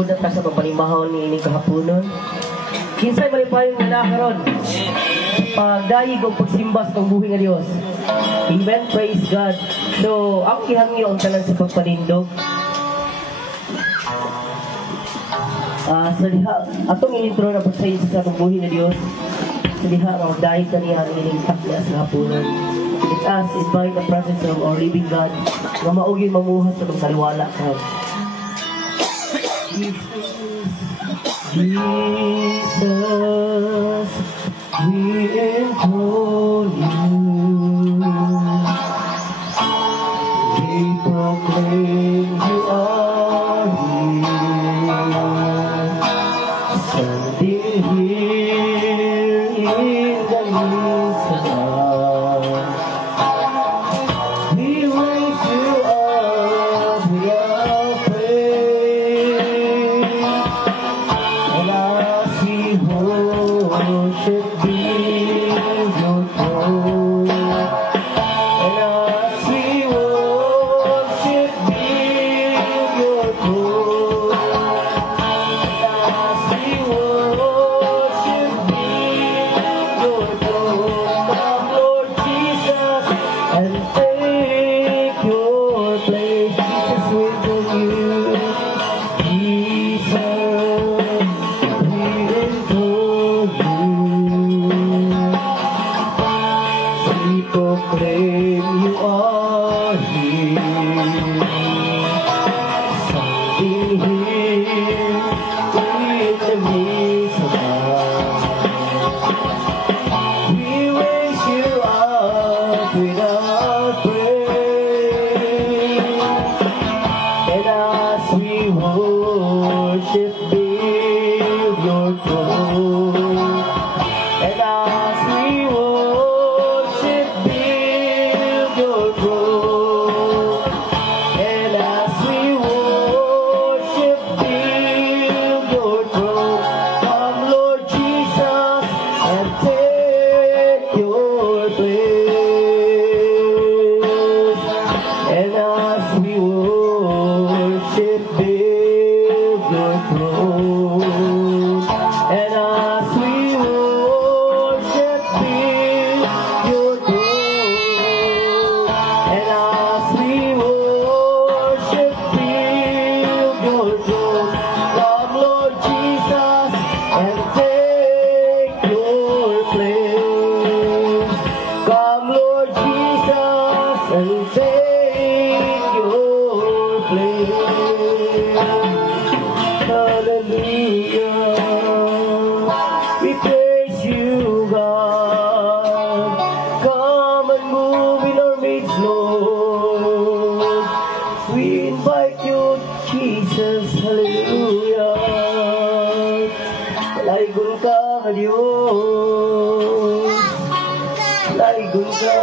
good na ta sa pagpanimahon ni ining kahaponon. Kinsay malipayong nga karon pagdayig o pagsimba sa buhi nga Dios. Amen, praise God. So ako gihangyo ang tanan sa pagpanindog. Sa diha atong intro na pagsayo sa buhi nga Dios. Sa diha nga magdayig kaniya ang ining takya sa haponon. Let us invite the presence of our living God na mauging mamuhat sa mga kaliwala ka. Jesus, we adore you. We proclaim you are here. Standing here in the midst of us. We raise you up, we are praise. And as we worship thee, your throne. And as we worship thee, your throne. And as we worship thee, your throne. Come, Lord Jesus, and take your place. Jesus, we adore you. Jesus, we adore you. We proclaim you are here. Standing here in the midst of us. We raise you up with our praise. And as we worship, build your throne. And as we worship, build your throne. And as we worship, build your throne. Come, Lord Jesus, and take your place. And as we worship, build your throne. And as we worship, build your throne. And as we worship, build your throne. Come, Lord Jesus, and take your place. Come, Lord Jesus, and take your place. Hallelujah. We praise you, God. Come and move in our midst, Lord. We invite you, Jesus. Hallelujah. Laigon ka, Diyos. Laigon ka,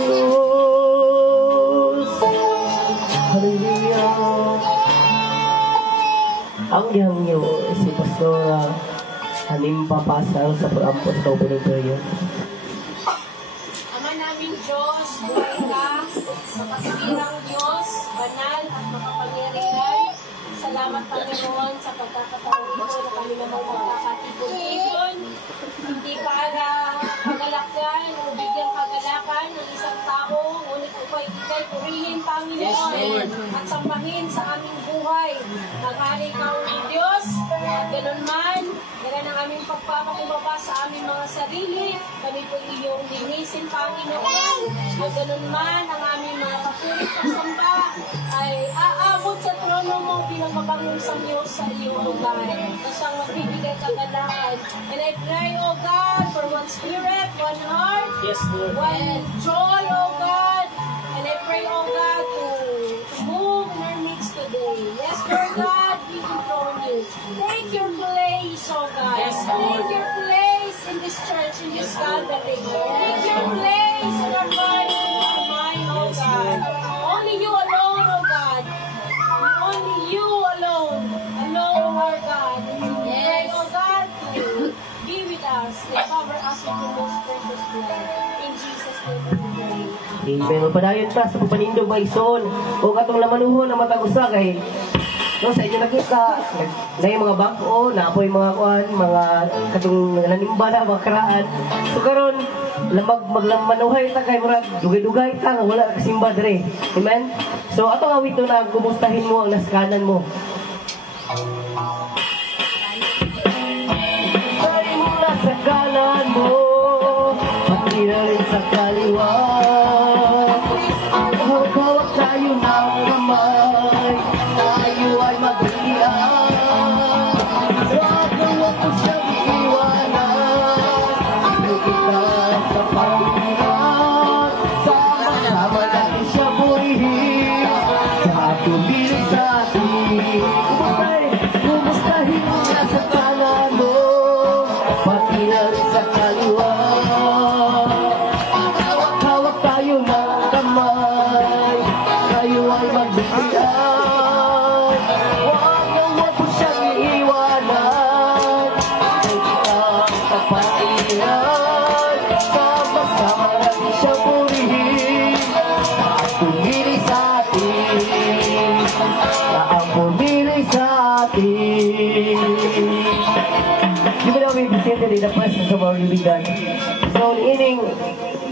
Diyos. Hallelujah. Ang gihangyo si Pastora Hanim Papasal sa pag-ampot sa upunong prayer. Ama namin Diyos, buhay ka, mapagkakirang Diyos, banal at makapangyarihan. Salamat Panginoon sa pagkakataon ito na kami naman magkakatipon-tipon. Hindi para kagalakan o bigyang kagalakan ng isang tao, ngunit upay ikay purihin Panginoon at sambahin sa aming buhay. Maghari ka o Diyos, at ganun man, yan ang aming pagpapakumbaba sa aming mga sarili. Kami po iyong linisin Panginoon. At ganun man, ang aming mga kapulit pagsamba ay aabot sa trono mo bilang mabangong samyo sa iyong lugar. Na siyang magbibigay kagalakan. And I pray, O God, for one spirit, one heart, Yes, Lord. one joy, O God. And I pray, O God, to move in our midst today. Yes, Lord God, we enthrone you. Take your place, O God. Yes, Lord. Take your place in this church, in this gathering. Take your place in our heart, in our mind, O God. Only you alone, O God. Only you alone. Alone, our God. And we pray, O God, to be with us. To cover us with your most precious blood. In Jesus' name we pray. Amen. Magpadayon ta sa papanindog mga ison o katong lamanuhon na matag usa kay No, sa inyo nakita, na yung mga bako, naapoy mga kuan, mga katong nanimba na, mga karaan. So karon magmanuhay ta kay murag dugay-dugay ta nga wala kasimba dire. Amen. So ato nga wito na kumustahin mo ang naskanan mo. Ay mula sa kanan mo, pati na rin sa kaliwa. Hawak tayo ng kamay, tayo ay maghihiyan. Wag ko siyang iiwanan, kita sa Panginoon. Sama-sama natin siya purihin, sa tumilig sa atin. Kumustahin mo na sa kanan mo, pati na rin sa kaliwa. Hawak tayo ng kamay, tayo ay magbibigay. Wag mo siyang iiwanan, ay kitang kapahiran. Sama-sama natin siya purihin, at pumili sa atin, na ang pumili sa atin. Di ba namin bisita din ang presence of our living God? So, ining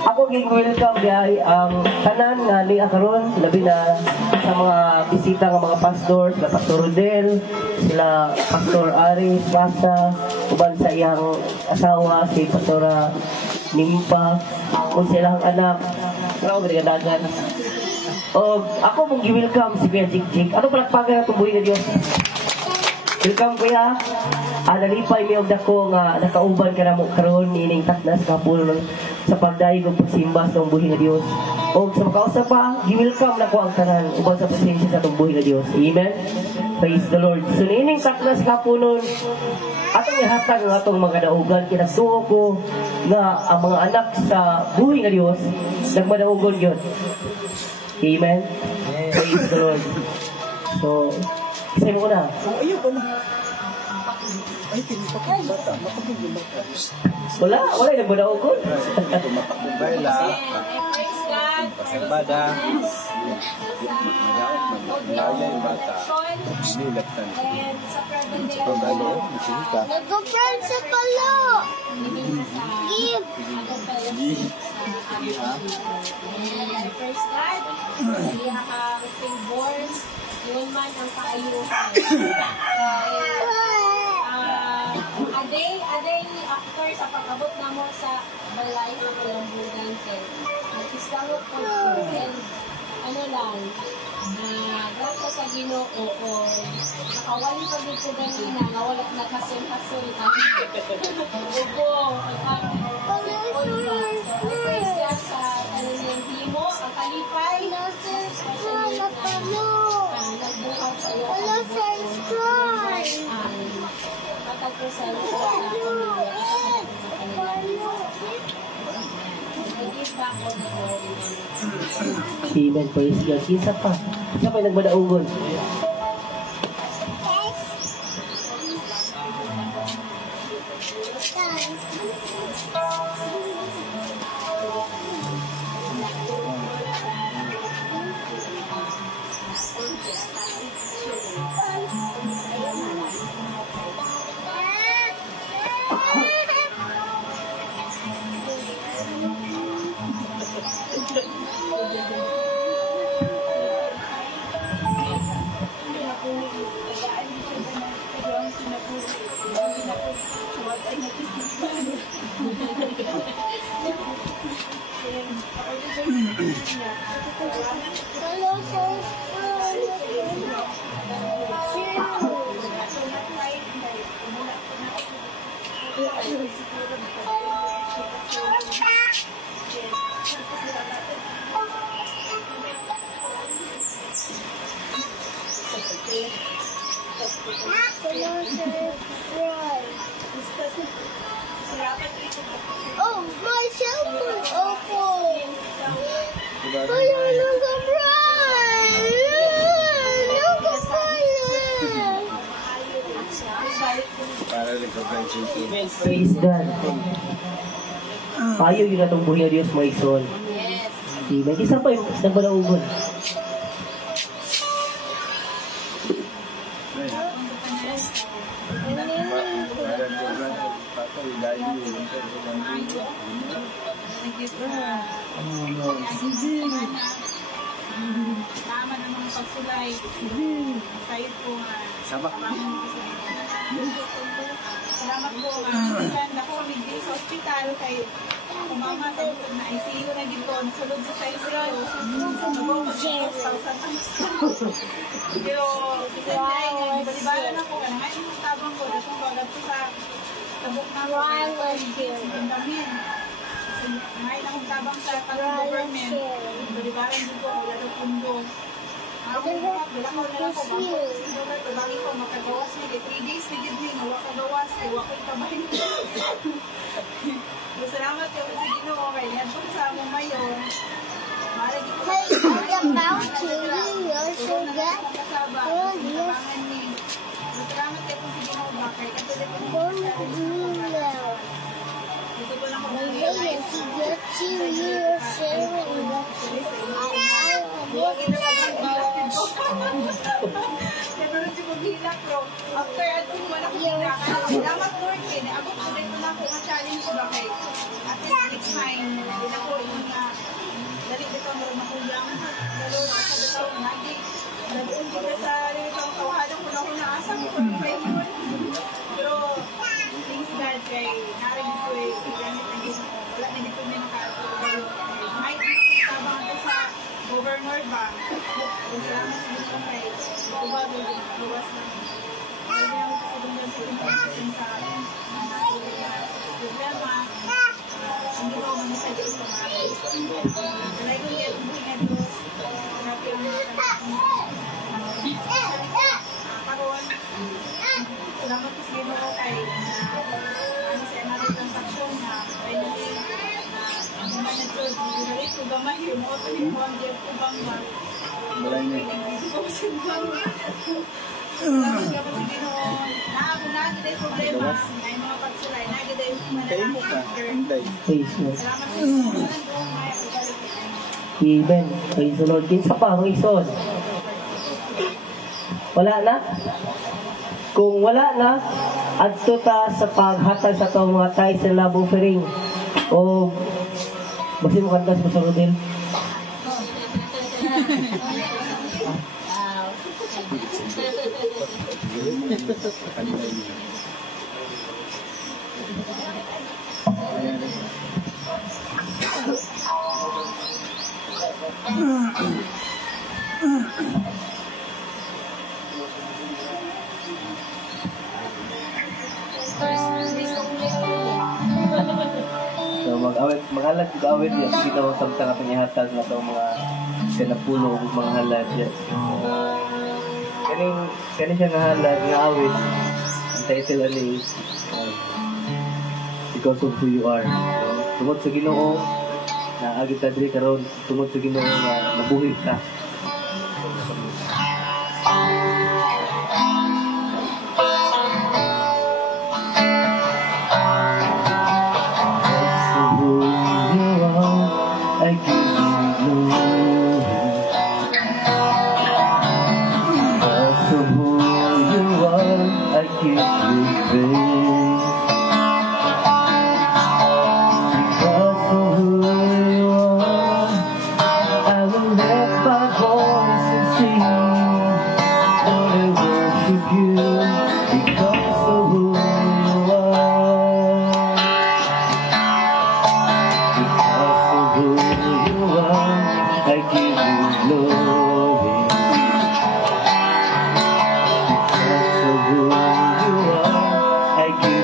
ako ging-welcome diay ang tanan nga ni akaron, labi na sa mga bisita ng mga pastor, sila Pastor Rodel, sila Pastor Aris Basa, uban sa iyang asawa si Pastora Nimpa, kung silang anak, marami nagadagan. O ako mong gi-welcome si Kuya Jik. Ano palakpagan na tubuhin na Diyos? Welcome Kuya. Nalipay mi og dako nga nakauban ka na mo karon ining takdas kapulo sa pagdayeg ug pagsimba sa buhi nga Dios. Og sa makausap pa, gi-welcome na ko ang tanan ubang sa presensya sa atong buhi nga Dios. Amen. Praise the Lord. So ining takdas kapulo atong ihatag ang atong mga daugan kinasuo ko nga ang mga anak sa buhi nga Dios nagmadaugon gyud. Amen. Praise the Lord. So kasi mo na. Ayaw ko na. Ay, pinipakang bata. Mapaging bata. Wala yung nagmadaugon. Mapaging baila. Praise God. Pasagbada. Magaya yung bata. Nilatan. And sa Prebendera Pabalo. Masihika. Nag-friend sa palo. Give. First God, hindi akang favor, yun man ang kaayuhan. Aday after sa pagkabot na mo sa balay ang kalambugan kay nagsistangot ko and ano lang, grato sa Ginoo o nakawali pa dito ganina nga wala nakasul-hasul ubo praise God sa kanilong himo ang kalipay nagbuhat sa iyo matagpo sa iyo sa pamilya give back all the glory. Amen. Praise God. Isa pa. Isa pa yung nagmadaugon. Oh, my cell phone. Oh, Kaya nag-bright. Para nagpapensyon ko. Praise God. Ayaw yun na itong buhay na Diyos, my soul. Amen. Isa pa yung nagmadaugon. Tama na mga pagsulay. Sa'yo po nga. Salamat po nga. Minsan ako hindi sa hospital kay kumama sa likod na ICU na dito. Nasulod sa ICU. Pero isa nga, balibalan ako. Ngayon yung tabang ko. Datong bagat ko sa tabok na ako. Ngayon akong tabang sa government. Balibalan dito. Wala na pundo. Ako wala ko na lang ko. Bagay ko makagawas niya. 3 days na gid niya. Wakagawas. Wako ikabahin. Salamat kayo sa Ginoo kay Nedto sa among mayon. Maragi ko sa about chili, your sugar. Salamat kayo sa Ginoo ba kay katulad ko dito ko lang My way is to get to you, sharing. Pero si paghilak bro, after atong wala ko hilak, salamat Lord kay naabot ko dito na ako nga challenge ba kay at next time, hindi na ko yung dali dito mo na kulang pero sa dito nagi nag-uun ko sa dito tawahan ko na ako na asa ko pero thanks God kay narinig ko gamit na dito wala na dito may nakatulog may tabang ko sa governor ba salamat sa dito kay bago luwas na kaya ako sa dito sa problema hindi ko manisag ito kaya ko yan buhay na Diyos grabe ang karoon salamat ko sa Ginoo kay ano sa mga transaksyon na finally na naman ito dito ko gamay yung auto yung one day ko bang Balay niya. salamat ka sa Ginoo naako na gid problema ay mga pagsulay na gid Kayo mo ka. Day. Praise Lord. salamat sa Ginoo Amen. Praise the Lord. Kinsa pa ang ison? Wala na? Kung wala na, adto ta sa paghatag sa itong mga tithes and love offering. O, basi mo kantas mo sa Rodel. So, mag-halag awit yan. Sige na samtang atong ihatag na itong mga kanapulo o mga halad yan. Kaning siya nga halad, nga awit. Ang title ani is Because of Who You Are. So, tungod sa Ginoo na agit kadri karon, tungod sa Ginoo nga mabuhi ta. I give you glory. Because of who you are, I give you praise. Because of who you are, I will lift my voice and sing. Lord, I worship you because of who you are. Because of who you are, I give you glory. Because of who you are, I give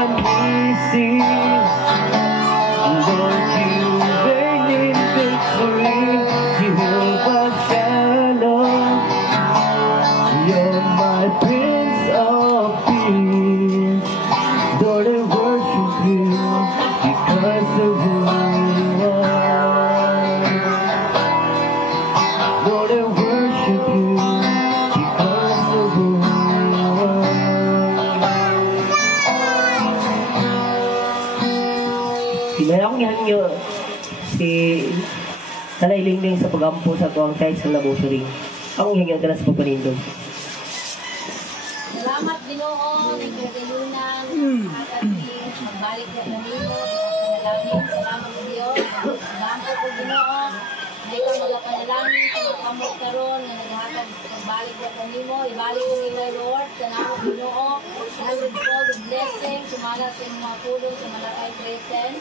I'm missing. Lord, you reign in victory. Jehovah Shalom, you're my Prince of Peace. Lord, I worship you because of who you are. Lord, I worship you because of who you are. Mayroong ihanyo si Nanailingling sa pagampo sa tuwang kahit sa labosuri. Ang ihanyo ka na sa pagpanindog. Salamat Ginoo, nagkagalunan, magbalik na kanimo, panalangin, salamat sa Diyos. Salamat po Ginoo, na ikaw magapanalangin, pagkamot karon na naghatag magbalik na kanimo, ibalik mo ikaw Lord, salamat Ginoo, hundredfold of blessing, sumala sa iyong mga pulong sa Malakay Crescent.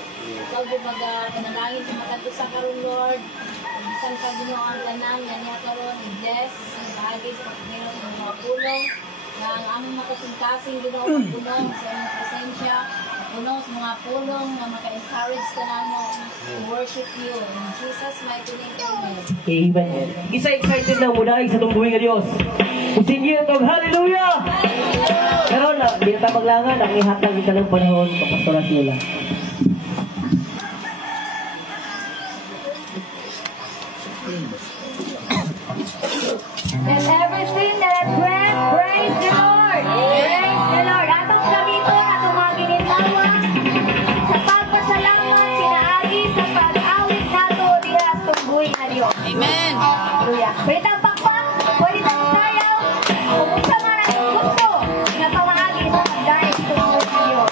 Ikaw po magapanalangin sa makatusa karon Lord, isang ka Ginoo ang tanang, yan niya karon, i-bless, ibahagi sa pagkakiro ng mga pulong, na ang aming makasintasing Ginoo, punong sa inyong presensya, punong sa mga pulong na maka-encourage ka mo to worship you. In Jesus' mighty name, amen. Amen. Isa excited na muna sa itong buhay ng Diyos. Kusinyo itong hallelujah! Pero na, hindi na tayo maglangan, ang ihatag kita ng panahon, kapastoras nila. And everything that I breath, praise the Lord. Praise the Lord. Atong gamito, atong mga ginintawan, sa pagpasalamat, sinaagi, sa pag-awit nato, diha sa tungguhin na Diyos. Amen. Hallelujah. Pwede tang pakpak, pwede tang sayaw, kung unsa man ang gusto, nga pamaagi sa pagdaig sa tungguhin na Diyos.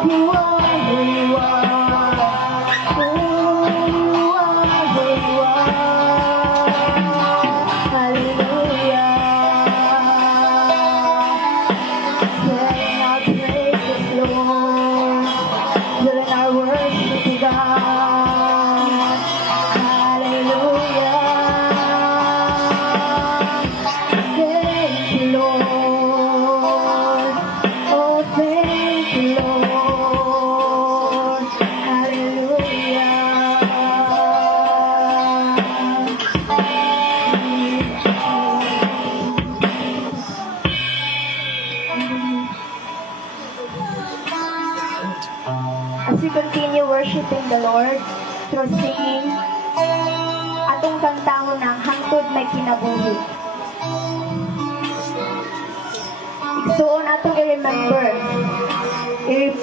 You are who you are. You are who you are. Hallelujah. Filling our praises, Lord. Filling our worship to God. Hallelujah. Thank you, Lord. Oh, thank you, Lord. Hallelujah. As we continue worshiping the Lord through singing, atong kantahon ng hangtod may kinabuhi. Igsuon atong i-remember,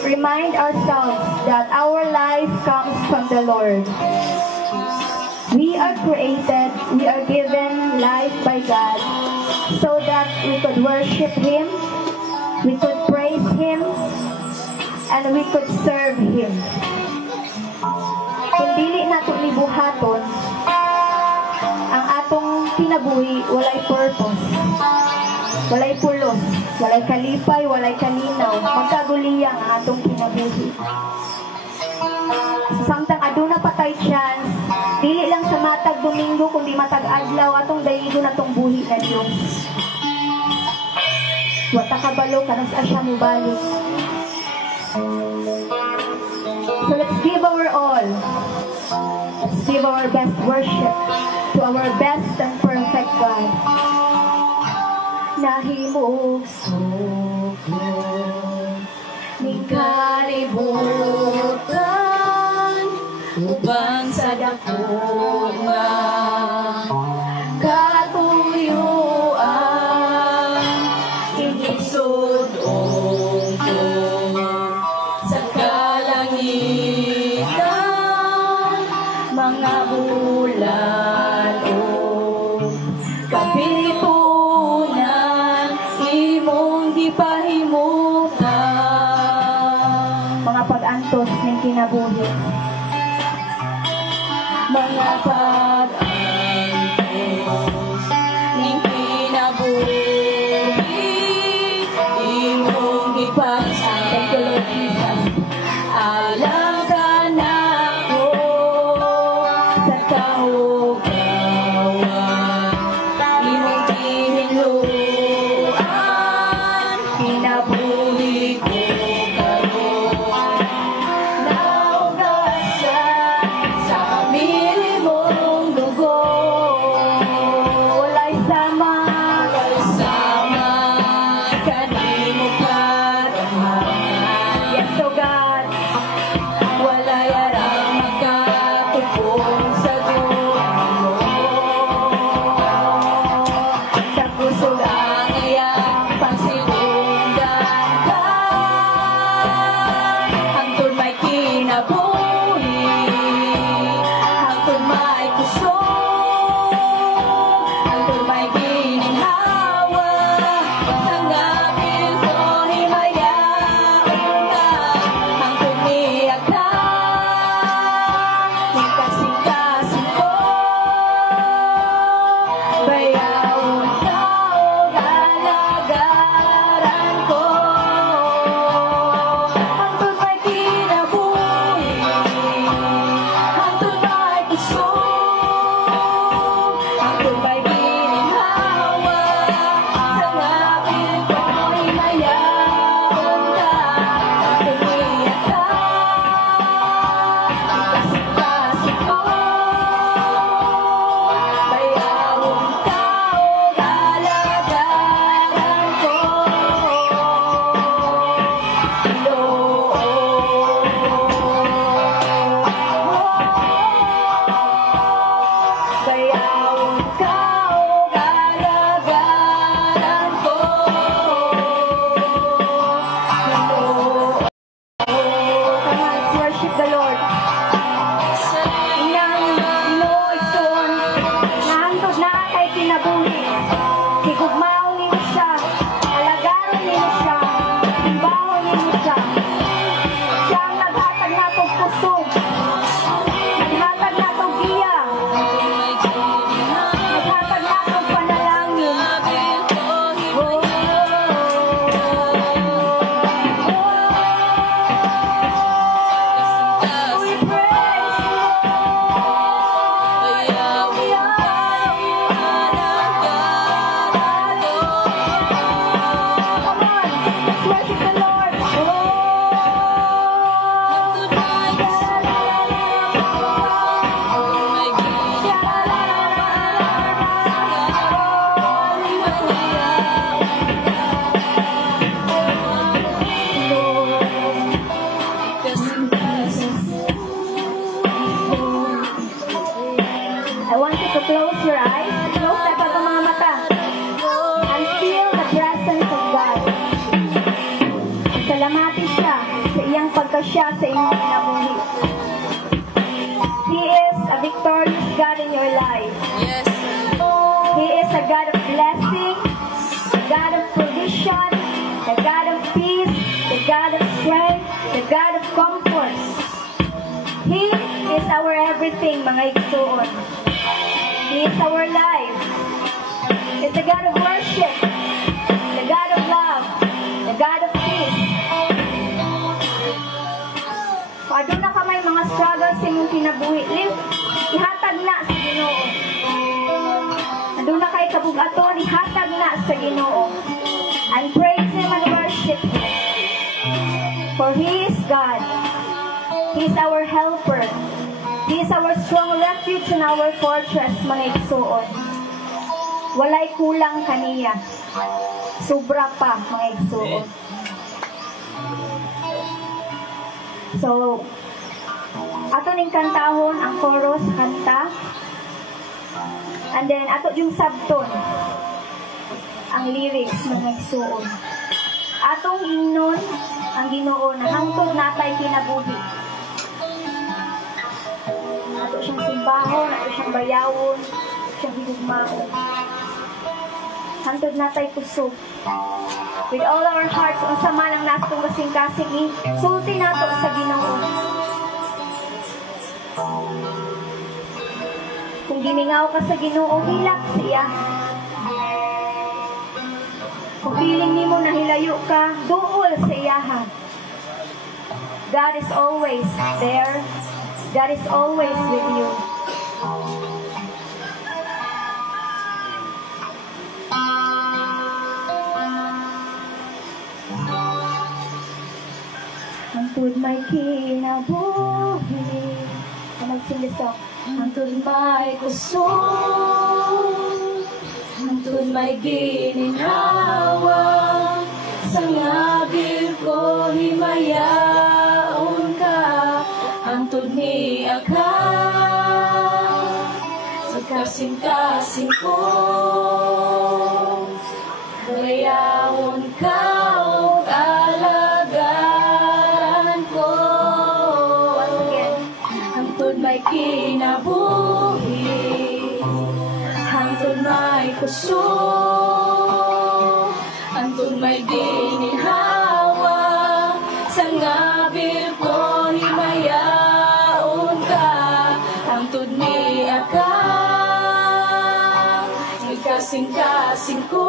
remind ourselves that our life comes from the Lord. We are created, we are given life by God so that we could worship Him, we could praise Him, and we could serve Him. Kung dili nato libuhaton, ang atong kinabuhi walay purpose, walay pulos, walay kalipay, walay kalinaw, magkaguliyang ang atong kinabuhi. Samtang aduna pa tay chance, dili lang sa matag Domingo kundi matag adlaw atong dayigo natong buhi na Dios. Wata kabalo kanas asya mo balik. So let's give our all. Let's give our best worship to our best and perfect God. Nahimog sugod ni kalibutan ubang sa dako nga katuyuan inisod sa kalangitan mga bulan o kapitunan imong gipahimutan mga pag-antos ng kinabuhi mga pag-antos ng kinabuhi imong gipahimutan. Thank you, Lord Jesus. Alam ka na ko sa kaugawan imong gihinluan kinabuhi ko karon naugasan sa kamili mong dugo kanyang pagkasya sa inyong kinabuhi. He is a victorious God in your life. Yes. He is a God of blessing, a God of provision, the God of peace, the God of strength, the God of comfort. He is our everything, mga igsoon. He is our life. He is the God of worship, the God of love, the God of peace. Kung adun na ka may mga struggles sa imong kinabuhi, ihatag na sa Ginoo. Adun na kay kabugaton, ihatag na sa Ginoo. And praise Him and worship Him. For He is God. He is our helper. He is our strong refuge and our fortress, mga igsoon. Walay kulang kaniya. Sobra pa, mga igsoon. So, ato ning kantahon ang chorus kanta. And then ato yung subton ang lyrics mga igsoon. Atong ingnon ang Ginoo na hangtod natay kinabuhi. Ato siyang simbahon, ato siyang bayawon, siyang higugmaon. Hangtod natay kusog. With all our hearts, unsa man ang nastong kasing-kasing, sulti nato sa Ginoo. Kung gimingaw ka sa Ginoo, hilak siya. Kung feeling nimo na hilayo ka, duol sa iyaha. God is always there. God is always with you. Hangtod may kinabuhi. Sing this song. Hangtod may kusog, hangtod may gininhawa, sa ngabir ko himayaon ka, hangtod niya ka, sa kasing-kasing ko, bayawon ka o alagaan ko. Once again. Hangtod may kinabuhi, hangtod may kusog, hangtod may gininhawa, sa ngabir ko himayaon ka, hangtod niya ka, kasing-kasing ko,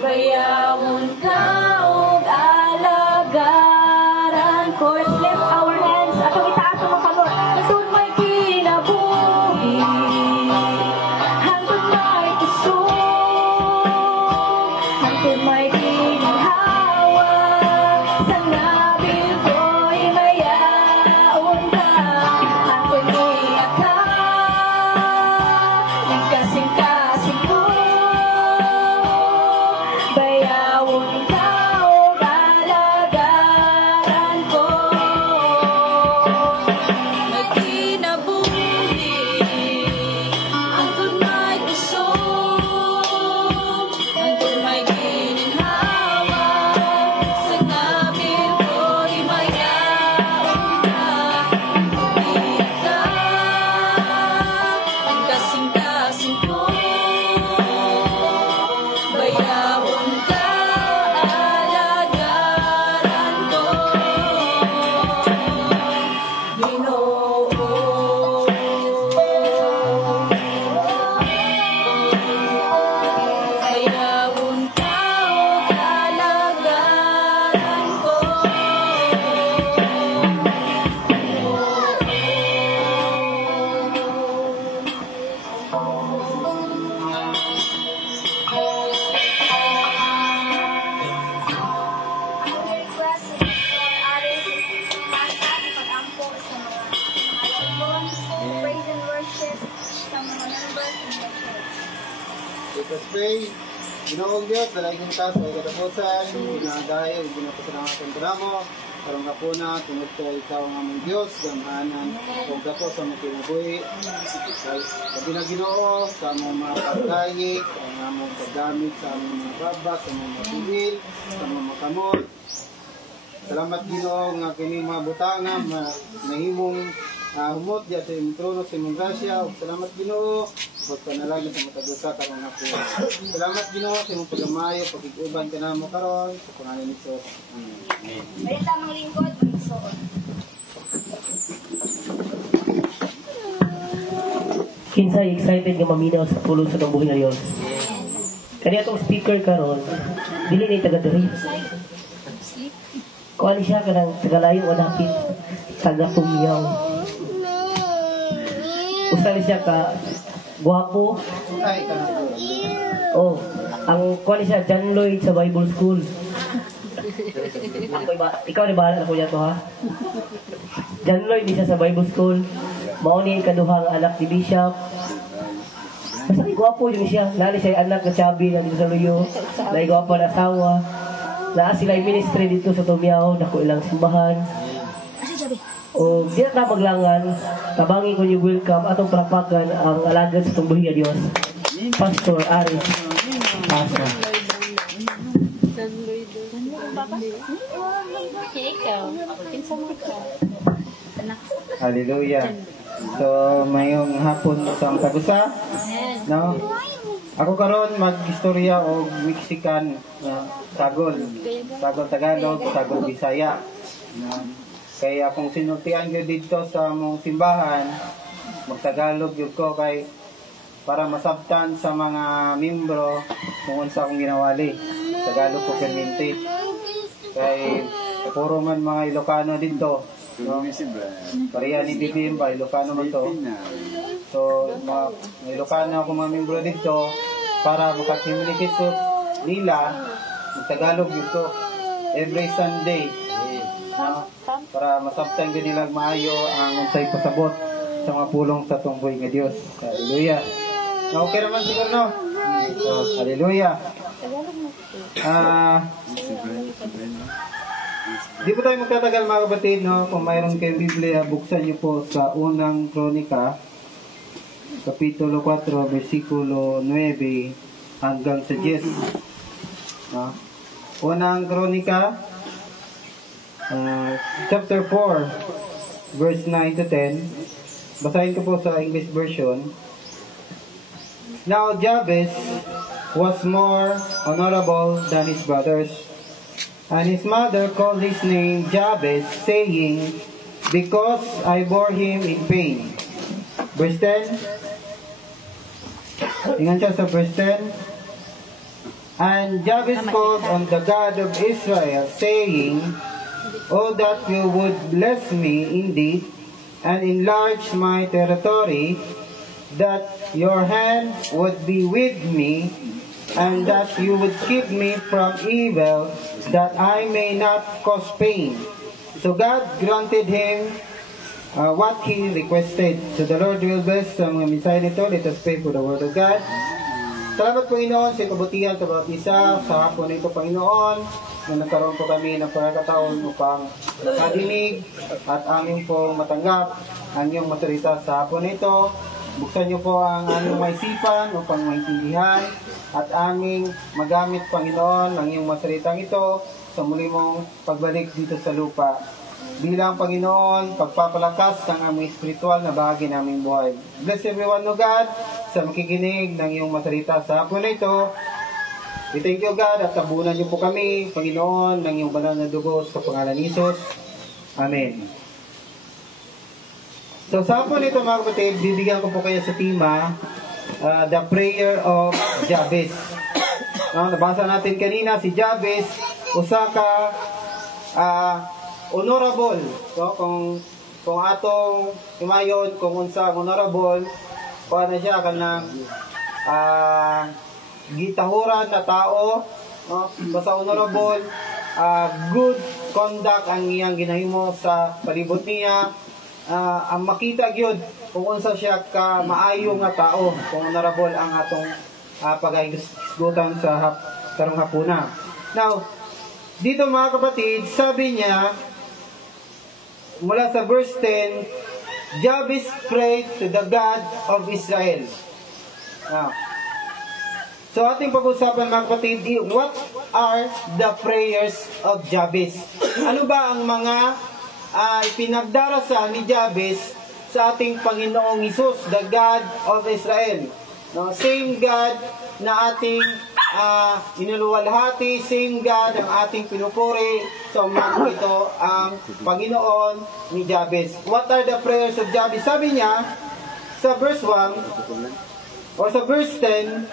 bayawon ka o alagaran ko. Let's lift our hands. Atong itaas ang makamot. Hangtod may kinabuhi, hangtod may kusog, hangtod may gininhawa, sa ngabir ko himayaon ka, hangtod niya ka, kasing-kasing ko, bayawon ka o alagaran ko. May kinabuhi, hangtod may kusog, hangtod may gininhawa, sa ngabir ko himayaon ka, iyak ka, ang kasing-kasing ko, bayawon ka, alagaran ko. Ginoo, bayawon ka o alagaran ko. Praise and worship sa mga members in the church. Let us pray. Ginoong Diyos, dalagin ka sa katapusan, ginagayo, ginapasalamat ka mo, karong kapuna, tungod ka ikaw ang aming Diyos, gamhanan, huwag ka sa mga kinabuhi, sabi na Ginoo, sa among mga pagkayik, ang among paggamit, sa among mga baba, sa among mapilil, sa among makamot, Salamat Ginoo nga kini mga butanga mahimong humot diya sa imong trono sa imong grasya. Ug salamat Ginoo ug panalangin sa matagusa karong hapon. Salamat Ginoo sa imong pagamayo pagig-uban kanamo karon sa pangalan ni Jesus. Amen. May tamang lingkod, magsuot. Kinsay excited nga maminaw sa pulong sa buhi nga Dios. Kani atong speaker karon, dili ni taga diri. Kuan siya kanang tagalayo o dapit taga Tumiyaw. Usa ni siya ka guwapo. Ay kanang Oh, ang kuan siya John Lloyd sa Bible School. Ikaw ni bahala na ko to ha. John Lloyd ni siya sa Bible School. Mao ni kaduha nga anak ni Bishop. Basta gwapo yun siya. Lali siya anak na Chabi na dito sa Luyo. Lali gwapo na asawa. Naa sila yung ministry dito sa Tumiao. Naku ilang simbahan. O di na maglangan. Tabangi ko yung welcome. Atong palapakan ang alagad sa tumbuhi nga Diyos. Pastor Aris Pasa. Ikaw, kinsa mo ka? Hallelujah. So, mayong hapon sa tagusa. No? Ako karon mag-istorya o Mexican sagol. Sagol Tagalog, sagol Bisaya. No? Kaya kung sinultian ko dito sa mong simbahan, mag-Tagalog yun ko kay para masabtan sa mga membro kung unsa akong ginawali. Tagalog ko perminti. Kay puro man mga Ilocano dito. No? Pareha ni Bibim ba, Ilocano man to. So, mga Ilocano ako mga membro dito para makakommunicate ko nila mag-Tagalog dito every Sunday. No? Para masabtan din nila maayo ang unsay pasabot sa mga pulong sa tungboy nga Dios. Hallelujah. Na okay naman siguro no? So, hallelujah. Di po tayo magtatagal mga kapatid, no? Kung mayroon kayong Biblia, buksan niyo po sa unang Kronika, Kapitulo 4, versikulo 9 hanggang sa 10. No? Unang Kronika, chapter 4, verse 9 to 10. Basahin ko po sa English version. Now Jabez was more honorable than his brothers. And his mother called his name Jabez, saying, because I bore him in pain. Verse 10. Tingnan siya sa verse 10. And Jabez called on the God of Israel, saying, oh, that you would bless me indeed, and enlarge my territory, that your hand would be with me, and that you would keep me from evil, that I may not cause pain. So God granted him what he requested. So the Lord will bless sa mga mensahe nito. Let us pray for the word of God. Salamat Panginoon sa kabutihan sa bawat isa. Sa hapon nito Panginoon, na nagkaroon po kami ng pagkakataon upang makadinig at aming pong matanggap ang iyong masalita sa hapon nito. Buksan niyo po ang aming maisipan upang maintindihan at aming magamit, Panginoon, ang iyong masalitang ito sa muli mong pagbalik dito sa lupa. Bilang, Panginoon, pagpapalakas ng aming spiritual na bahagi ng aming buhay. Bless everyone, O God, sa makikinig ng iyong masalita sa hapon na ito. We thank you, God, at tabunan niyo po kami, Panginoon, ng iyong banal na dugo sa pangalan ni Jesus. Amen. So, sa hapon ito, mga kapatid, bibigyan ko po kayo sa tema, the prayer of Jabez. Nabasa natin kanina, si Jabez, usaka honorable. So, kung atong imayon, kung unsa honorable, paano siya kanang gitahuran na tao, no? Basta honorable, good conduct ang iyang ginahimo sa palibot niya. Ang makita gyud kung unsa siya ka maayo nga tao, kung honorable ang atong pagaygutan sa karong hapuna. Now, dito mga kapatid, sabi niya mula sa verse 10, Jabez prayed to the God of Israel. Now, So ating pag-usapan mga kapatid, what are the prayers of Jabez? Ano ba ang mga pinagdarasal ni Jabez sa ating Panginoong Hesus, the God of Israel? No, same God na ating inuluwalhati, same God ang ating pinupuri. So mga ito ang Panginoon ni Jabez. What are the prayers of Jabez? Sabi niya sa verse 1 or sa verse 10,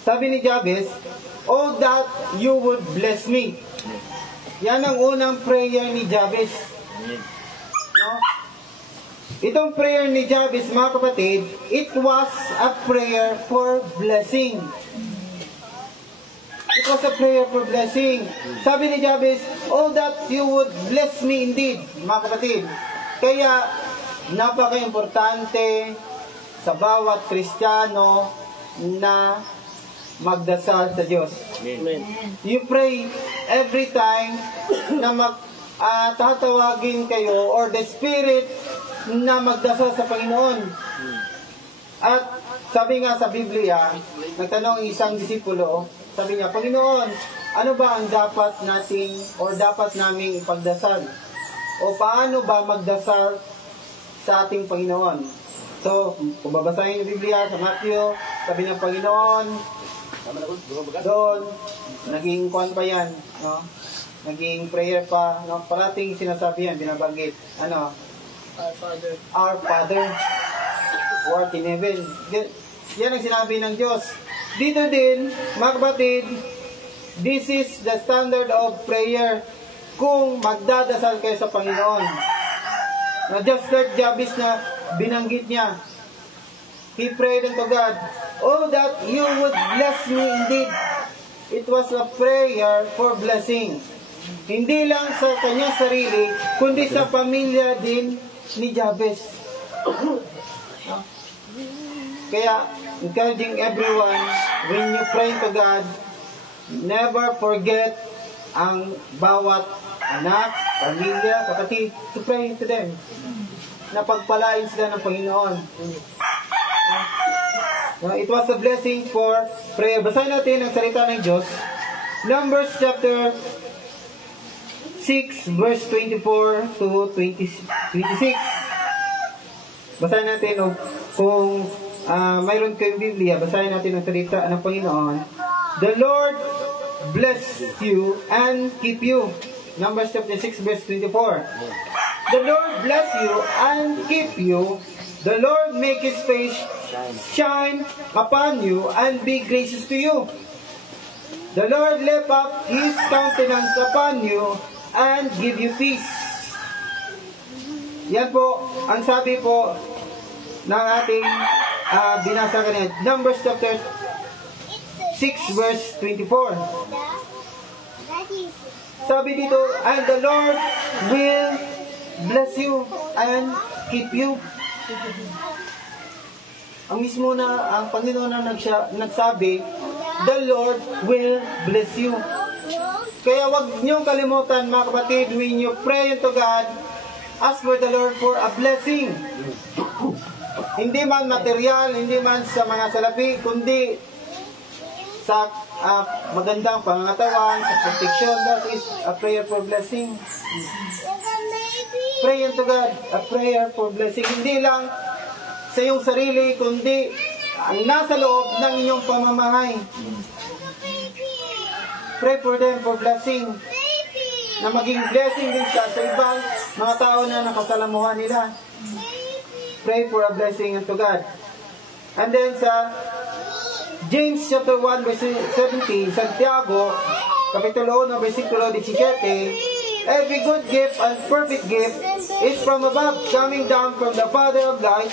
sabi ni Jabez, "Oh that you would bless me." Yan ang unang prayer ni Jabez. No? Itong prayer ni Jabez, mga kapatid, it was a prayer for blessing. It was a prayer for blessing. Sabi ni Jabez, "Oh that you would bless me indeed." Mga kapatid, kaya napaka-importante sa bawat Kristiyano na magdasal sa Diyos. Amen. You pray every time na tatawagin kayo or the Spirit na magdasal sa Panginoon. At sabi nga sa Biblia, nagtanong isang disipulo, sabi niya, "Panginoon, ano ba ang dapat nating or dapat naming ipagdasal? O paano ba magdasal sa ating Panginoon?" So, kung babasahin yung Biblia sa Matthew, sabi ng Panginoon, doon, naging kwan pa yan, no? Naging prayer pa, no? Parating sinasabi yan, binabanggit, ano? Our Father, who art in heaven. Yan ang sinabi ng Diyos. Dito din, mga kapatid, this is the standard of prayer kung magdadasal kayo sa Panginoon. Now, just like Jabez na binanggit niya, he prayed unto God, "Oh that you would bless me indeed." It was a prayer for blessing. Hindi lang sa kanyang sarili, kundi sa pamilya din ni Jabez. Kaya, encouraging everyone, when you pray to God, never forget ang bawat anak, pamilya, kapatid, to pray to them. Na pagpalain sila ng Panginoon. It was a blessing for prayer. Basahin natin ang salita ng Diyos. Numbers chapter 6 verse 24 to 26. Basahin natin kung mayroon kayong Biblia, basahin natin ang salita ng Panginoon. "The Lord bless you and keep you." Numbers chapter 6 verse 24. "The Lord bless you and keep you. The Lord make His face shine upon you and be gracious to you. The Lord lift up His countenance upon you and give you peace." Yan po, ang sabi po ng ating binasa kanina. Numbers chapter 6 verse 24. Sabi dito, "And the Lord will bless you and keep you." Ang mismo na ang Panginoon na nagsabi, "The Lord will bless you." Kaya wag niyong kalimutan, mga kapatid, when you pray unto God, ask for the Lord for a blessing. Hindi man material, hindi man sa mga salapi, kundi sa magandang pangangatawan, sa protection. That is a prayer for blessing. Pray unto God, a prayer for blessing. Hindi lang sa iyong sarili, kundi ang nasa loob ng inyong pamamahay. Pray for them for blessing. Na maging blessing din sa ibang mga tao na nakasalamuhan nila. Pray for a blessing unto God. And then sa James chapter 1 verse 17, Santiago, kapitulo 1, versikulo 17, "Every good gift and perfect gift is from above, coming down from the Father of light,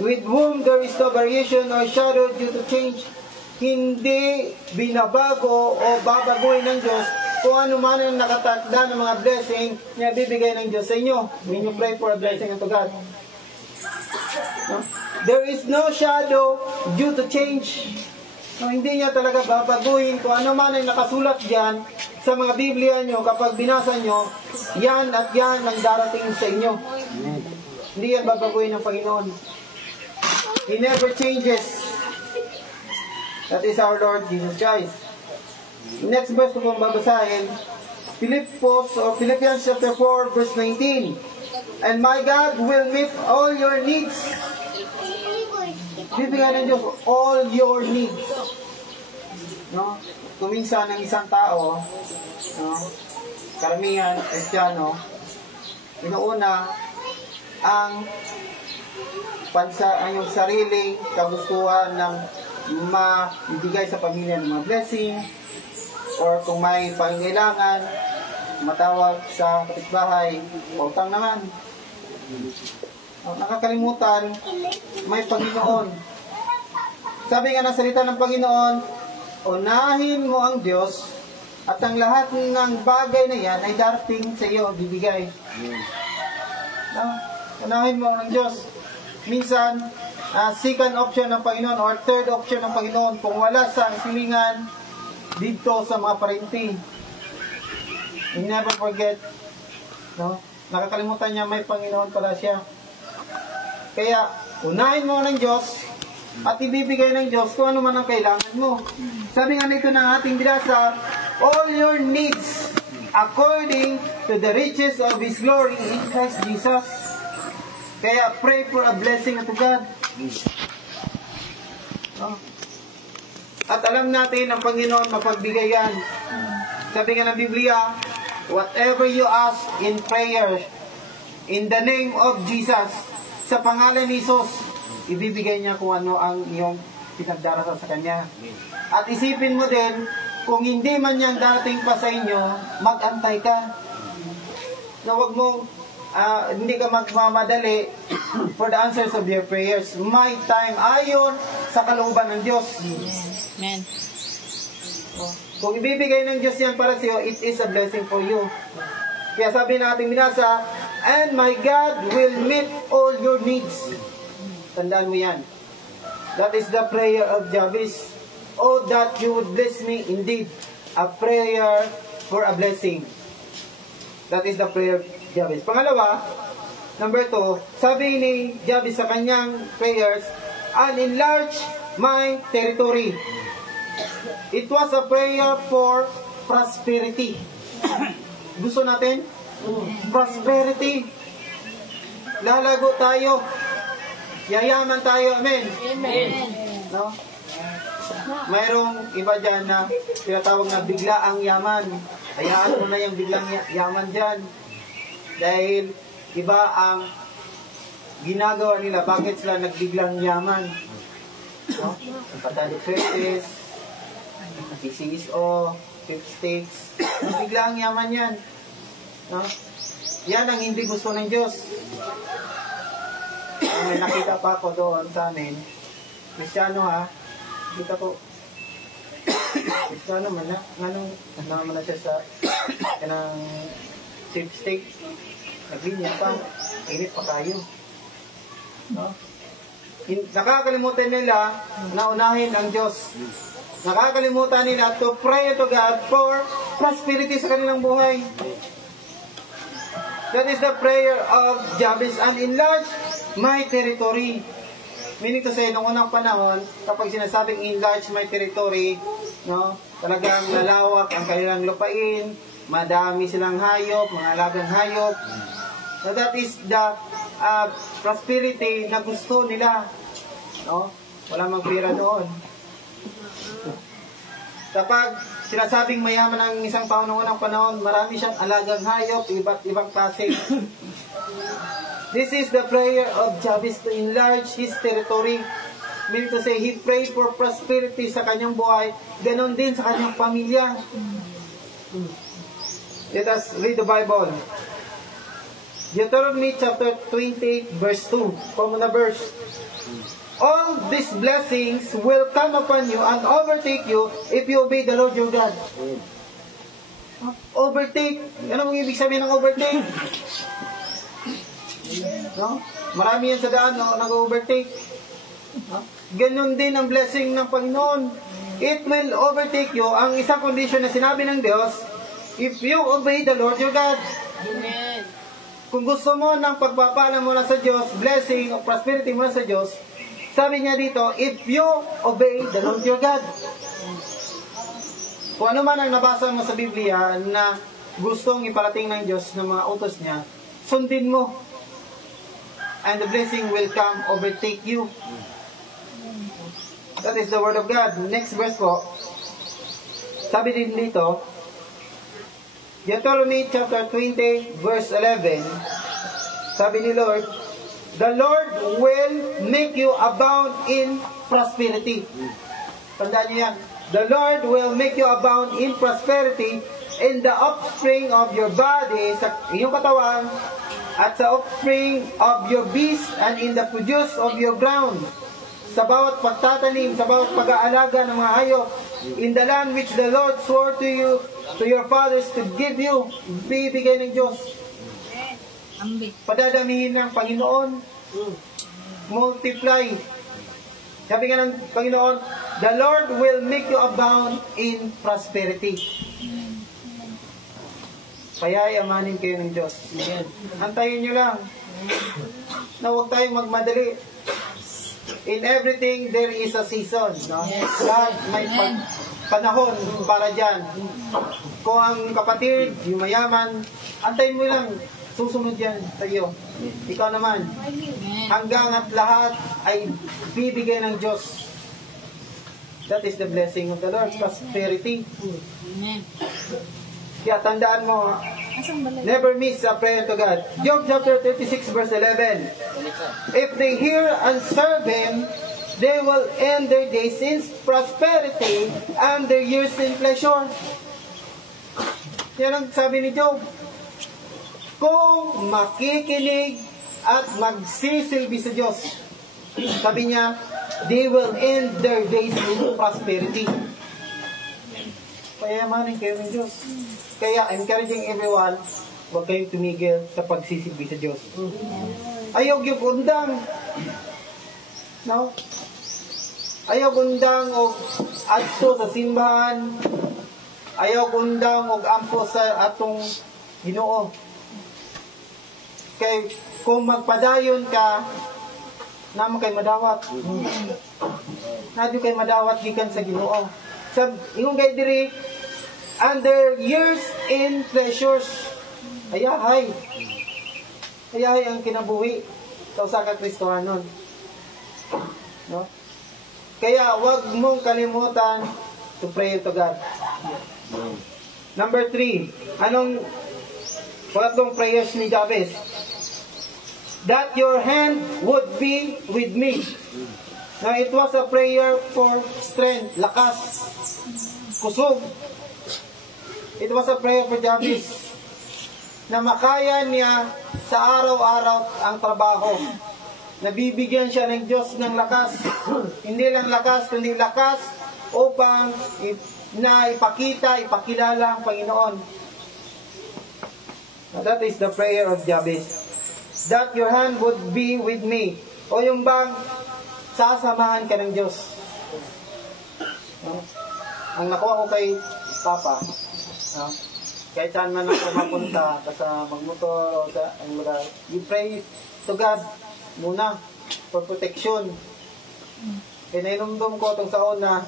with whom there is no variation or shadow due to change." Hindi binabago o babaguhin ng Diyos kung ano man ang nakatakda ng mga blessing niya bibigay ng Diyos sa inyo when you pray for a blessing unto God. No? There is no shadow due to change. No, hindi niya talaga babaguhin kung ano man ang nakasulat diyan sa mga Biblia nyo. Kapag binasa nyo, yan at yan ang darating sa inyo. Hindi yan babaguhin ng Panginoon. He never changes. That is our Lord Jesus Christ. Next verse ko pong babasahin, Philippians chapter 4, verse 19. And my God will meet all your needs. Bibigyan ng Diyos all your needs. No? Kuminsan ng isang tao, no? Karamihan, Kristiyano, inuuna ang yung sariling kagustuhan ng maibigay sa pamilya ng mga blessing, or kung may pangangailangan, matawag sa kapitbahay, pautang naman. Nakakalimutan, may Panginoon. Sabi nga ng salita ng Panginoon, unahin mo ang Diyos at ang lahat ng bagay na yan ay darating sa iyo, bibigay. Unahin mo ang Diyos. Minsan, second option ng Panginoon or third option ng Panginoon kung wala sa silingan dito sa mga parenti. You never forget, no? Nakakalimutan niya may Panginoon pala siya. Kaya, unahin mo ng Diyos at ibibigay ng Diyos kung ano man ang kailangan mo. Sabi nga nito ng ating binasa, all your needs according to the riches of His glory in Christ Jesus. Kaya pray for a blessing to God. At alam natin ang Panginoon mapagbigay yan. Sabi nga ng Biblia, whatever you ask in prayer, in the name of Jesus, sa pangalan ni Jesus, ibibigay niya kung ano ang iyong pinagdarasal sa Kanya. At isipin mo din, kung hindi man yan dating pa sa inyo, mag-antay ka. Na huwag mong hindi ka magmamadali for the answers of your prayers. May time ayon sa kalooban ng Diyos. Amen. Kung ibibigay ng Diyos yan para sa iyo, it is a blessing for you. Kaya sabi natin binasa, and my God will meet all your needs. Tandaan mo yan. That is the prayer of Jabez. Oh, that you would bless me indeed. A prayer for a blessing. That is the prayer of Jabez. Pangalawa, number 2, sabi ni Jabez sa kanyang prayers, and enlarge my territory. It was a prayer for prosperity. Gusto natin? Prosperity. Lalago tayo. Yayaman tayo. Amen. Amen. No? Mayroong iba dyan na tinatawag na biglaang yaman. Hayaan mo na yung biglang yaman dyan. Dahil iba ang ginagawa nila. Bakit sila nagbiglang yaman? No? Patado Curtis, PCSO, Pipsticks. Biglaang yaman yan. No? Yan ang hindi gusto ng Diyos. May nakita pa ako doon sa amin. Kristyano ha. Kita ko. Kristyano man na. Naman na siya sa kanang Pipstick. Naglinya pa. Init pa tayo. No? Nakakalimutan nila na unahin ang Diyos. Nakakalimutan nila to pray to God for prosperity sa kanilang buhay. That is the prayer of Jabez, and enlarge my territory. Meaning to say, noong unang panahon, kapag sinasabing enlarge my territory, no, talagang lalawak ang kanilang lupain, madami silang hayop, mga alagang hayop. So that is the prosperity na gusto nila. No? Wala mang pera doon. Kapag sinasabing mayaman ang isang tao noong unang panahon, marami siyang alagang hayop, iba't ibang klase. This is the prayer of Jabez to enlarge his territory. Meaning to say, he prayed for prosperity sa kanyang buhay, ganon din sa kanyang pamilya. Let us read the Bible. Deuteronomy chapter 20, verse 2. Common na verse. All these blessings will come upon you and overtake you if you obey the Lord your God. Overtake. Ano ang ibig sabihin ng overtake? No? Marami yan sa daan, no? Nag-overtake. No? Ganon din ang blessing ng Panginoon. It will overtake you. Ang isang condition na sinabi ng Diyos, if you obey the Lord your God. Amen. Kung gusto mo ng pagpapala mo na sa Diyos, blessing o prosperity mo na sa Diyos, Sabi niya dito, if you obey the Lord your God. Kung ano man ang nabasa mo sa Biblia na gustong iparating ng Diyos ng mga utos niya, sundin mo. And the blessing will come overtake you. That is the word of God. Next verse po. Sabi din dito, Deuteronomy chapter 20 verse 11. Sabi ni Lord, the Lord will make you abound in prosperity. Tandaan niyo yan. The Lord will make you abound in prosperity in the offspring of your body, sa iyong katawan, at sa offspring of your beast, and in the produce of your ground, sa bawat pagtatanim, sa bawat pag-aalaga ng mga hayop, in the land which the Lord swore to you, to your fathers, to give you, bibigay ng Diyos. Padadamihin ng Panginoon, multiply. Sabi nga ng Panginoon, the Lord will make you abound in prosperity. Payayamanin kayo ng Diyos. Antayin nyo lang na huwag tayong magmadali. In everything, there is a season. No? Lahat may panahon para dyan. Kung ang kapatid, yung mayaman, antayin mo lang, susunod yan sa iyo. Ikaw naman. Hanggang at lahat ay bibigay ng Diyos. That is the blessing of the Lord. Prosperity. Kaya tandaan mo, never miss a prayer to God. Job chapter 36 verse 11. If they hear and serve Him, they will end their days in prosperity and their years in pleasure. Yan ang sabi ni Job. Kung makikinig at magsisilbi sa Diyos, sabi niya, they will end their days in prosperity. Payamanin kayo ng Diyos. Kaya, encouraging everyone, huwag kayong tumigil sa pagsisilbi sa Diyos. Ayaw yung undang. No? Ayaw undang o adto sa simbahan. Ayaw undang o ampo sa atong Ginoo. Kay, kung magpadayon ka, naman kay madawat. Nadyo kay madawat gikan sa Ginoo. Sa yung kay diri, under years in pleasures. Ayahay. Ayahay ang kinabuhi sa usa ka Kristohanon. No? Kaya wag mong kalimutan to pray to God. Number 3. Anong pangatlong prayers ni Jabez? That your hand would be with me. Now, it was a prayer for strength, lakas, kusog. It was a prayer for Jabez na makaya niya sa araw-araw ang trabaho. Nabibigyan siya ng Diyos ng lakas. Hindi lang lakas, kundi lakas upang ipakilala ang Panginoon. Now, that is the prayer of Jabez. That your hand would be with me. O yung bang sasamahan ka ng Diyos. Ang nakuha ko kay Papa, kahit saan man ako mapunta, basta magmotor o sa you pray to God muna for protection. Kaya nainumdum ko itong sa una,